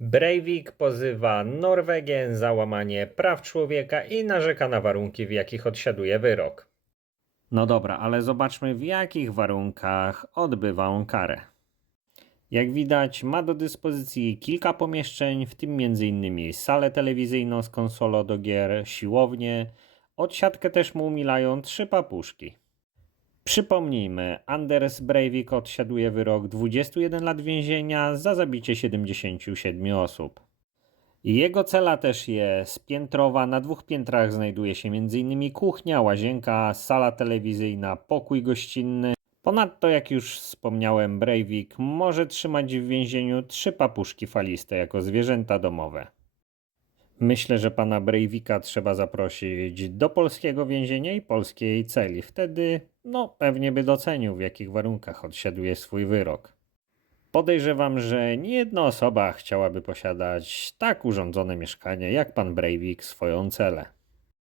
Breivik pozywa Norwegię za łamanie praw człowieka i narzeka na warunki, w jakich odsiaduje wyrok. No dobra, ale zobaczmy w jakich warunkach odbywa on karę. Jak widać, ma do dyspozycji kilka pomieszczeń, w tym m.in. salę telewizyjną z konsolą do gier, siłownię. Odsiadkę też mu umilają trzy papuszki. Przypomnijmy, Anders Breivik odsiaduje wyrok 21 lat więzienia za zabicie 77 osób. Jego cela też jest piętrowa. Na dwóch piętrach znajduje się m.in. kuchnia, łazienka, sala telewizyjna, pokój gościnny. Ponadto, jak już wspomniałem, Breivik może trzymać w więzieniu trzy papuszki faliste jako zwierzęta domowe. Myślę, że pana Breivika trzeba zaprosić do polskiego więzienia i polskiej celi. Wtedy, no, pewnie by docenił, w jakich warunkach odsiaduje swój wyrok. Podejrzewam, że nie jedna osoba chciałaby posiadać tak urządzone mieszkanie jak pan Breivik swoją celę.